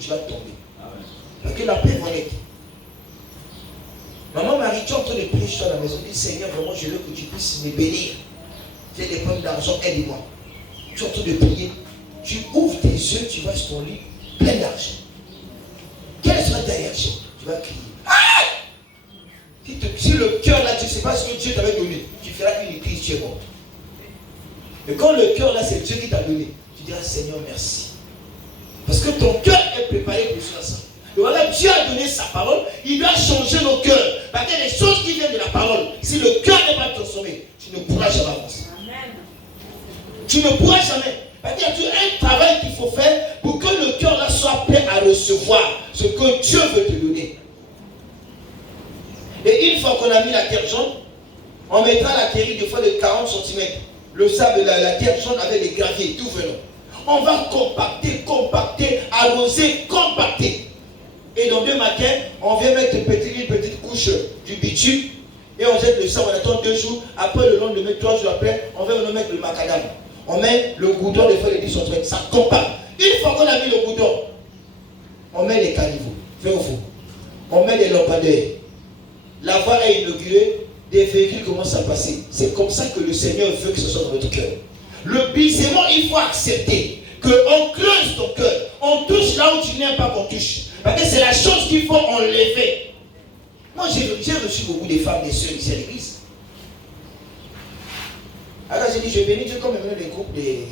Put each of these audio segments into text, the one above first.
tu vas tomber. Parce que la paix va être. Maman Marie, tu es en train de prier sur la maison. Dis Seigneur, vraiment, je veux que tu puisses me bénir. J'ai des problèmes d'argent, aide-moi. Tu es en train de prier. Tu ouvres tes yeux, tu vas sur ton lit, plein d'argent. Quelle sera ta réaction? Tu vas crier. Ah! Si le cœur là, tu ne sais pas ce que Dieu t'avait donné, tu feras une crise, tu es mort. Et quand le cœur là, c'est Dieu qui t'a donné, tu diras Seigneur, merci. Parce que ton cœur est préparé pour ça. Et voilà, Dieu a donné sa parole, il doit changer nos cœurs. Parce qu'il y a des choses qui viennent de la parole. Si le cœur n'est pas transformé, tu ne pourras jamais avancer. Amen. Tu ne pourras jamais. Parce qu'il y a un travail qu'il faut faire pour que le cœur là soit prêt à recevoir ce que Dieu veut te donner. Et une fois qu'on a mis la terre jaune, on mettra la terre de fois de 40 cm. Le sable, la terre jaune avec des graviers, tout venant. On va compacter, arroser, compacter. Et dans 2 matins, on vient mettre une petite couche du bitume. Et on jette le sable, on attend 2 jours. Après le lendemain, 3 jours après, on va nous mettre le macadam. On met le goudron des fois de 10 cm. Ça compacte. Une fois qu'on a mis le goudron, on met les caniveaux. Fait au fond. On met les lampadaires. La voie est inaugurée, des véhicules commencent à passer. C'est comme ça que le Seigneur veut que ce soit dans votre cœur. Le brisement, il faut accepter qu'on creuse ton cœur. On touche là où tu n'aimes pas qu'on touche. Parce que c'est la chose qu'il faut enlever. Moi, j'ai reçu beaucoup de femmes, des soeurs ici à l'église. Alors j'ai dit, je bénis Dieu comme même les groupes des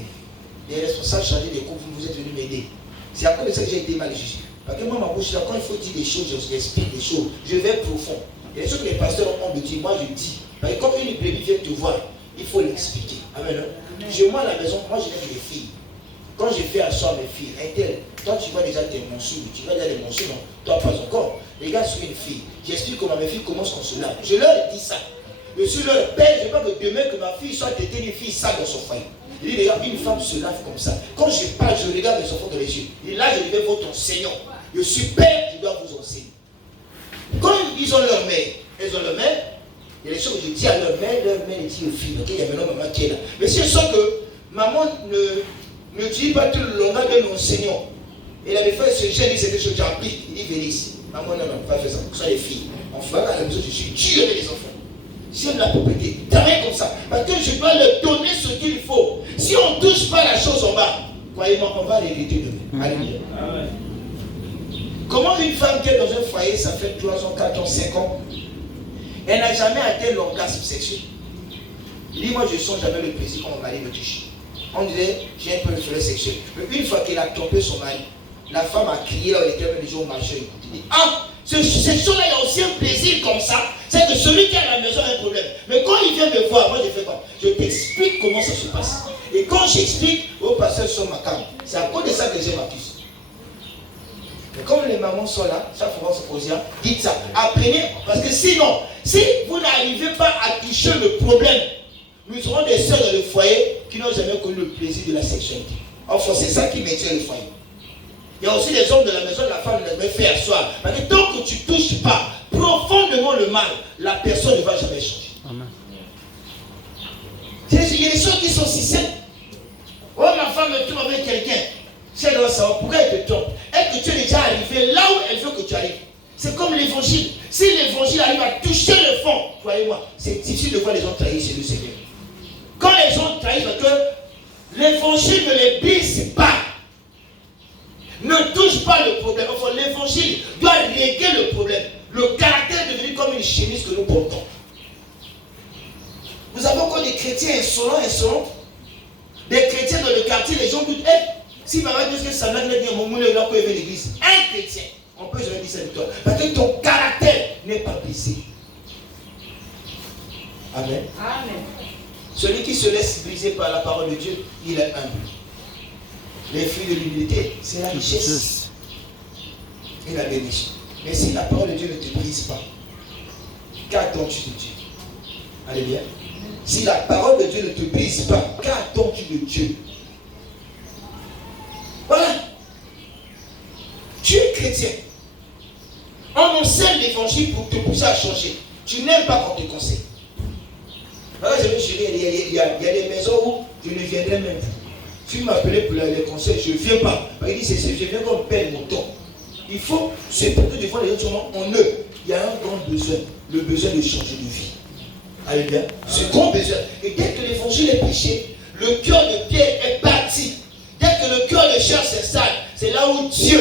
responsables chargés des groupes, vous êtes venus m'aider. C'est à cause de ça que j'ai été mal jugé. Parce que moi, ma bouche là, quand il faut dire des choses, j'explique des choses. Je vais profond. Il y a des choses que les pasteurs ont de dire, moi je dis. Parce que comme une brebis vient te voir, il faut l'expliquer. Amen. Chez moi à la maison, moi je n'ai que les filles. Quand j'ai fait asseoir mes filles, toi tu vois déjà tes monsures, tu vois déjà les monsures, non? Toi pas encore. Les gars sont une fille. J'explique comment mes filles commencent qu'on se lave. Je leur dis ça. Je suis leur père, je ne veux pas que demain que ma fille soit tétée une fille sale dans son foyer. Il dit, regarde, une femme se lave comme ça. Quand je parle, je regarde mes enfants dans les yeux. Et là, je deviens votre enseignant. Je suis père, je dois vous enseigner. Quand ils ont leur mère, elles ont leur mère, il y a des choses que je dis à leur mère dit aux filles, ok, il y a maintenant maman qui est là. Mais si je sens que maman ne dit pas tout le langage d'un enseignant, et là, des fois, elle se gêne, il dit c'est des choses, j'applique. Il dit, venez ici. Maman, non, pas faire ça. Ce sont les filles. Enfin, à la maison, je suis Dieu avec les enfants. J'aime la propriété. T'as rien comme ça. Parce que je dois leur donner ce qu'il faut. Si on ne touche pas la chose en bas, croyez-moi, on va l'hériter demain. Alléluia. Comment une femme qui est dans un foyer, ça fait 3 ans, 4 ans, 5 ans, elle n'a jamais atteint l'orgasme sexuel. Il dit, moi je ne sens jamais le plaisir quand mon mari me touche. On disait, j'ai un peu de faiblesse sexuelle. Mais une fois qu'elle a trompé son mari, la femme a crié là où elle était, les gens ont marché. Il dit, ah, cette chose-là, il y a aussi un plaisir comme ça. C'est que celui qui est à la maison a un problème. Mais quand il vient me voir, moi je fais quoi? Je t'explique comment ça se passe. Et quand j'explique, au pasteur sur ma carte, c'est à cause de ça que j'ai ma puce. Mais comme les mamans sont là, chaque fois qu'on se pose, dites ça. Apprenez, parce que sinon, si vous n'arrivez pas à toucher le problème, nous serons des sœurs dans le foyer qui n'ont jamais connu le plaisir de la sexualité. Enfin, c'est ça qui maintient le foyer. Il y a aussi les hommes de la maison, la femme les fait asseoir. Parce que tant que tu ne touches pas profondément le mal, la personne ne va jamais changer. Amen. Il y a des choses qui sont si simples. Oh, ma femme me trompe avec quelqu'un. Si elle doit savoir pourquoi elle te trompe. Est-ce que tu es déjà arrivé là où elle veut que tu arrives? C'est comme l'évangile. Si l'évangile arrive à toucher le fond, croyez-moi, c'est difficile de voir les gens trahir chez le Seigneur. Quand les gens trahissent, parce que l'évangile ne les brise pas. Ne touche pas le problème. Enfin, l'évangile doit régler le problème. Le caractère est devenu comme une chemise que nous portons. Vous avez encore des chrétiens insolents. Des chrétiens dans le quartier, les gens disent, si maman dit que ça n'a pas dit mon moulin là pour élever l'église. Un chrétien, on peut jamais dire ça de toi. Parce que ton caractère n'est pas brisé. Amen. Amen. Celui qui se laisse briser par la parole de Dieu, il est humble. Les fruits de l'humilité, c'est la richesse et la bénédiction. Mais si la parole de Dieu ne te brise pas, qu'attends-tu de Dieu? Alléluia. Si la parole de Dieu ne te brise pas, qu'attends-tu de Dieu? Voilà. Tu es chrétien. On enseigne l'évangile pour te pousser à changer. Tu n'aimes pas qu'on te conseille. Voilà, je me suis dit, il y a des maisons où je ne viendrai même plus. tu m'appelais pour les conseils, je ne viens pas. Il dit, je viens comme perdre mon temps. Il faut se porter devant les autres en eux. Il y a un grand besoin, le besoin de changer de vie. Alléluia. Ce grand besoin. Et dès que l'évangile est prêché, le cœur de Pierre est parti. Dès que le cœur de Charles s'installe, c'est là où Dieu